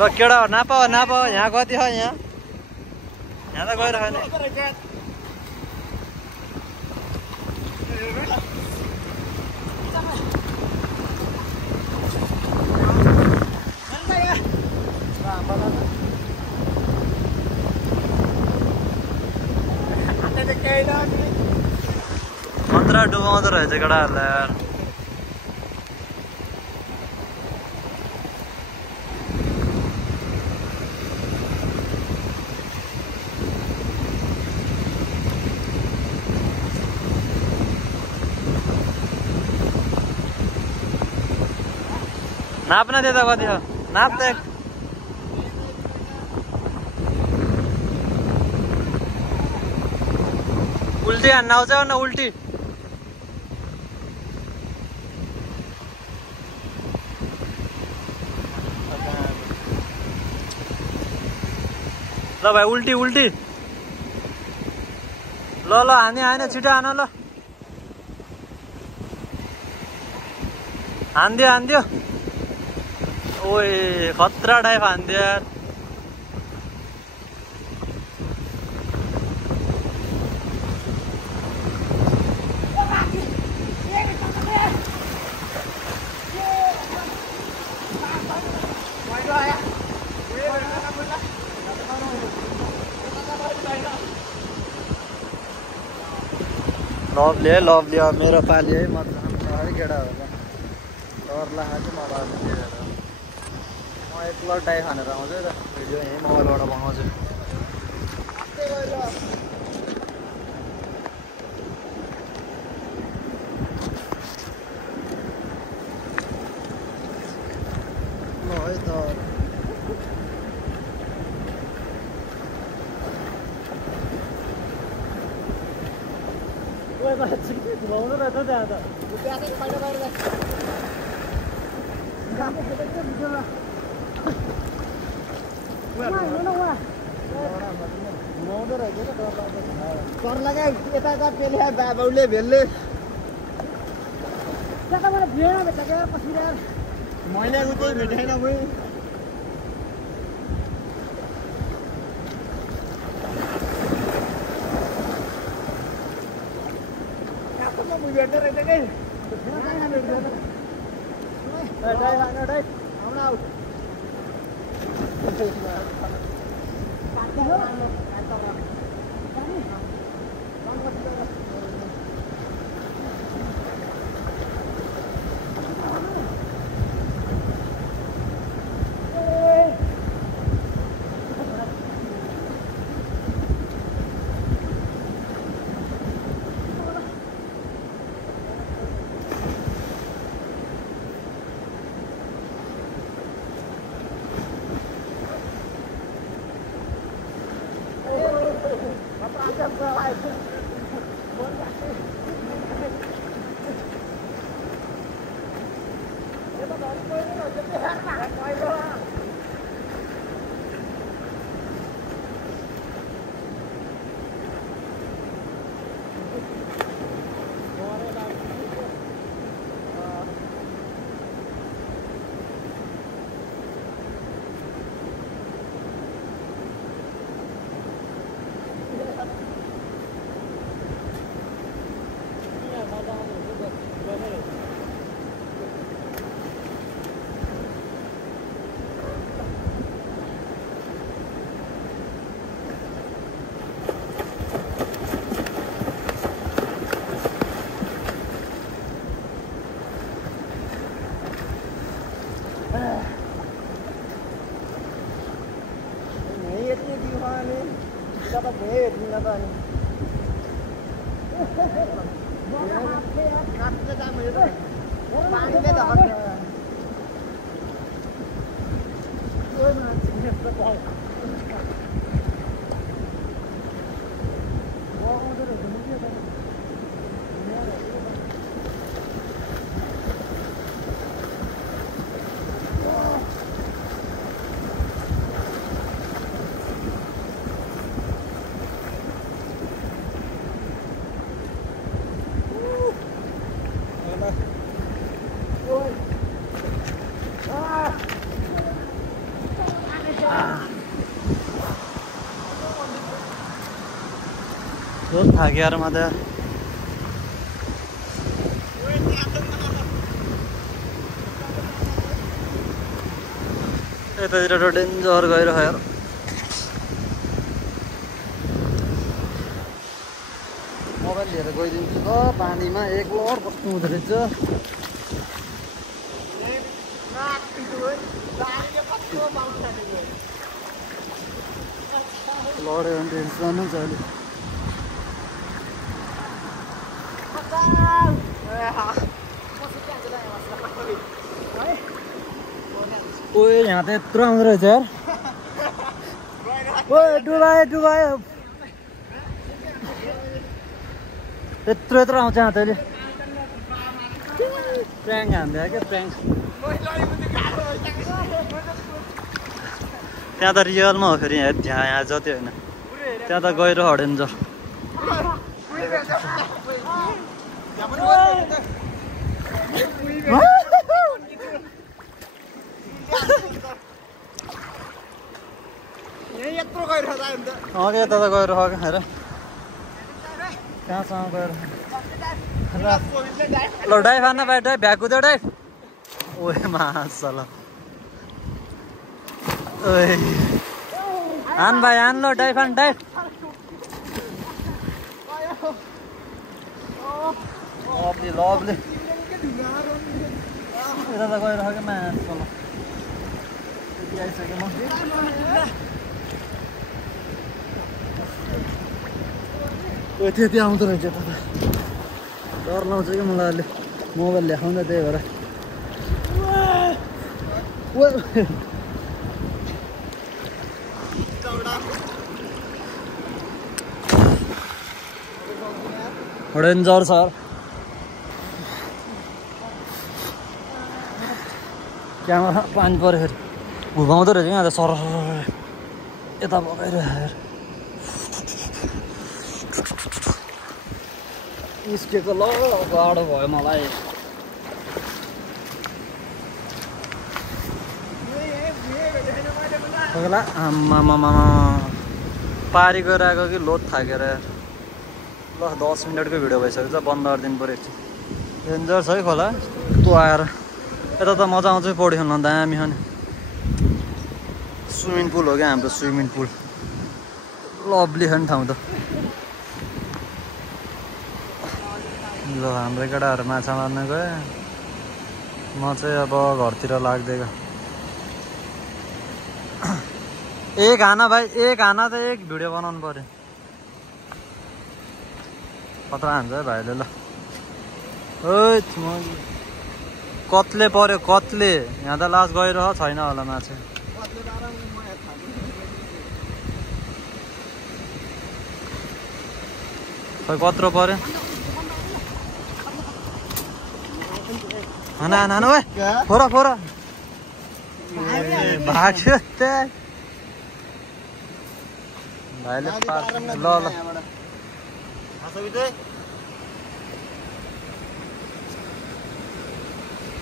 ल केटा हो नाप यहाँ कति हो यहाँ यहाँ त गएर खाने मन्त्रा डुबाउँदो रहेछ केटाहरूलाई यार नाप्न दे त कति हो नाप त उल्टी हान्न आउँछ न उल्टी ल भाइ उल्टी उल्टी ल ल हाने छिटो हान ल हान्दियो ओए खतरा टाइप हान्दियो यार लभली अब मेरो पाली है म है केटा हो डर लाग्छ मलाई म एकलटाइ खानेर आउँछु त भिडियो यहीँ मोबाइलबाट बनाउँछु ल है त घुमाउनु रहेछ त्यहाँ त घुमाउँदो रहेछ कर लगाए यता पेले बाबुले भेल्ले मैले उतै भेटेन भए भेट्दो रहेछ कि बहुत थाक्यो यार म त यतातिर त डेन्जर गइरहेको यार मोबाइल लिएर गइदिन्छु ल पानीमा एक लहर बस्नु हुँदो रहेछ लड्यो भने टेन्सन हुन्छ अहिले ओए यहाँ त यत्रो आउँदो रहेछ यार ओए डुबायो डुबायो यत्रो यत्रो आउँछ यहाँ त अहिले प्र्याङ्क हान्दियो क्या प्र्याङ्क त्यहाँ त रियलमा हो फेरि यहाँ जति होइन त्यहाँ त गहिरो डेन्जर यता त गएर हेर कहाँसम्म गएर ल डाइभ हान्न भाइ डाइभ भ्याएको थियो डाइभ ओए मासला ओए हान भाइ हान ल डाइभ हान डाइभ लभली लभली यता त गएर क्या मासला त्यति आइसक्यो म त्यति आउँदो रहेछ यता त डर लाउँछ कि मलाई अहिले मोबाइल ल्याउँदा त्यही भएर डेन्जर सर क्यामेरा पानी पऱ्यो फेरि घुमाउँदो रहेछ यहाँ त सर यता बगाइरहेको निस्केको ल गाह्रो भयो मलाई आमामामा पारी गएर आएको कि लोड थाकेर ल 10 मिनटको भिडियो भइसकेको छ बन्द गरिदिनु पऱ्यो एकछिन डेन्जर छ है खोला तँ आएर यता त मजा आउँछ पौडी खेल्न दामी हो नि स्विमिङ पुल हो क्या हाम्रो स्विमिङ पुल लभली छ नि ठाउँ त ल हाम्रो केटाहरू माछा मार्न गए म चाहिँ अब घरतिर लाग्दै एक आना भाइ एक आना त एक भिडियो बनाउनु पर्यो खतरा हान्छ है भाइले ल ओइ कत्ले पर्यो कत्ले यहाँ त लास्ट गइरह छैन होला माछा खै कत्रो पर्यो हाना हाना ओए फोरा फोरा भाग्यो भाइले ल ल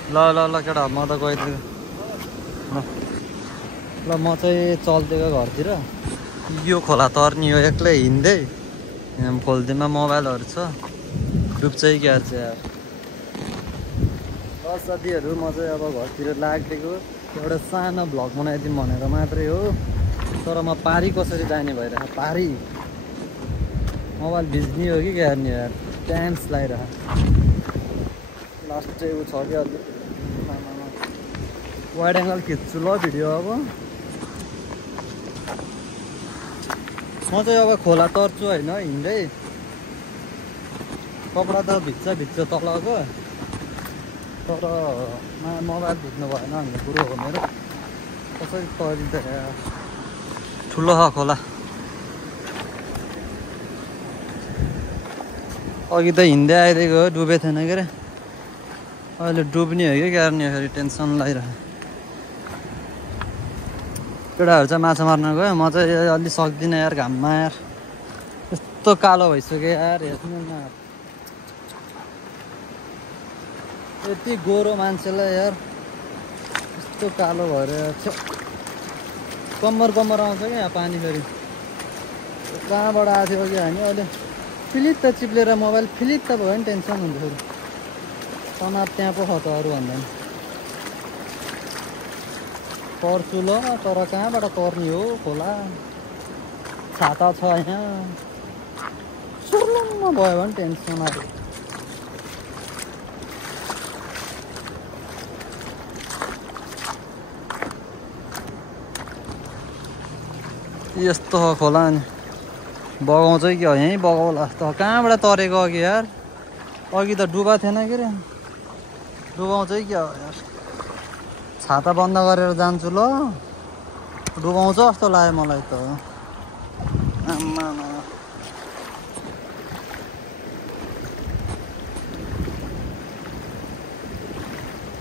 ल ल ल केटा म त गइदिएको ल म चाहिँ चल्दिएको घरतिर यो खोला तर्नी हो एक्लै हिँड्दै यहाँ खोल्तीमा मोबाइलहरू छ डुब्छ क्या चाहिँ बस साथीहरू म चाहिँ अब घरतिर लागेको एउटा सानो भ्लग बनाइदिउँ भनेर मात्रै हो तर म पारी कसरी जाने भइरहेको पारी मोबाइल भिज्ने हो कि हेर्ने यार टाइम्स लगाइरहेको लास्ट चाहिँ ऊ छ कि अलि वाइड एङ्गल खिच्छु ल भिडियो अब म चाहिँ अब खोला तर्छु होइन हिँड्दै कपडा त भिज्छ तलको तर मोबाइल भिज्नु भएन भन्ने कुरो हो मेरो कसरी तरिन्छ ठुलो छ खोला अघि त हिँड्दै आइदिएको डुबेको थिएन के अरे अहिले डुब्ने हो कि गर्ने फेरि टेन्सन लगाइरहेको केटाहरू चाहिँ माछा मार्न गयो म चाहिँ अलि सक्दिनँ यार घाममा यार यस्तो कालो भइसक्यो यार हेर्नु न यति गोरो मान्छेलाई यार यस्तो कालो भएर कम्मर आउँछ क्या यहाँ पानी फेरि कहाँबाट आएको थियो कि हामी अहिले फिलिट त चिप्लेर मोबाइल फिलिट त भयो नि टेन्सन हुन्छ फेरि तनाव त्यहाँ पो छ त अरू भन्दा नि तर्छु ल तर कहाँबाट तर्ने हो खोला छाता छ यहाँ सुर्लुम्म भयो भने टेन्सन आयो यस्तो खोला नि बगाउँछ कि यहीँ बगाउला जस्तो कहाँबाट तरेको अघि यार अघि त डुबा थिएन के अरे डुबाउँछ कि यार छाता बन्द गरेर जान्छु ल डुबाउँछ जस्तो लाग्यो मलाई त आम्मा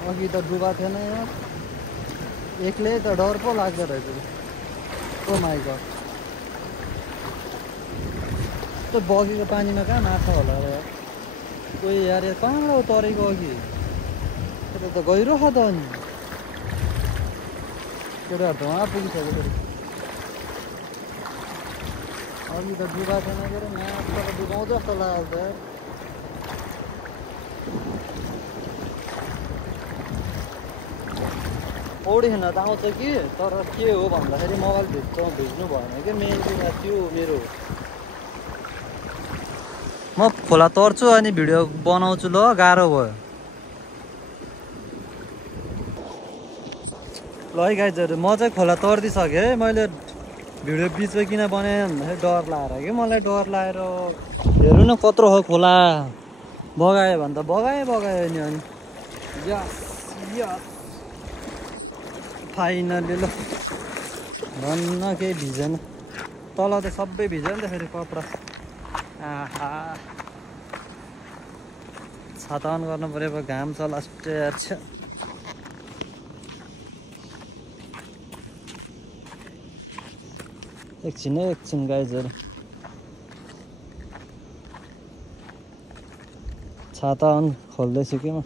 अघि त डुबा थिएन यार एक्लै त डर पो लाग्दो रहेछ ओ माइ गड त्यो बगेको पानीमा कहाँ माछा होला र यार कोही यार कहाँबाट तरेको अघि त्यो त गहिरो छ त अनि केटाहरू त उहाँ पुगिसक्यो फेरि अघि त डुबा थिएन के अरे माछा त डुबाउँछ जस्तो लाग्यो त पौडी खेल्न त आउँछ कि तर के हो भन्दाखेरि मोबाइल भिज्नु भएन कि मेन कुरा त्यो मेरो म खोला तर्छु अनि भिडियो बनाउँछु ल गाह्रो भयो ल है गाइजहरू म चाहिँ खोला तर्दिसकेँ है मैले भिडियो बिचमा किन बनाएँ भन्दाखेरि डर लागेर कि मलाई डर लागेर हेर्नु न कत्रो हो खोला बगायो भने त बगायो नि अनि यस यस फाइनली ल भन्न केही भिजेन तल त सबै भिज्यो नि त फेरि कपडा आहा छाता अन गर्नु पऱ्यो अब घाम छ लास्ट एकछिन गाइजहरू छाता अन खोल्दैछु कि म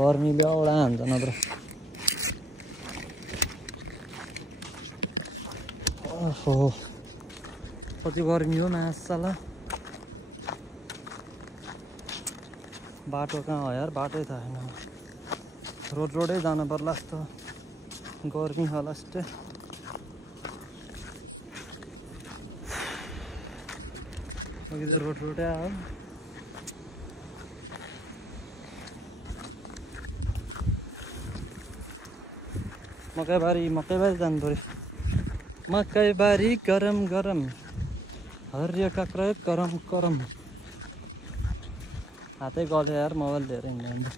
गर्मीले औडा हान्छ नत्र ओहो कति गर्मी हो मासाला बाटो कहाँ हो यार बाटै थाहा छैन रोडै जानु पर्ला जस्तो गर्मी होला जस्तै अघि त रोडै आयो मकैबारी जानु पऱ्यो मकैबारी गरम गरम हरियो काँक्रा गरम गरम हातै गल्यो यार मोबाइल लिएर हिँड्दा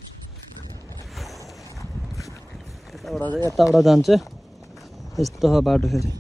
यताबाट जान्छु यस्तो बाटो फेरि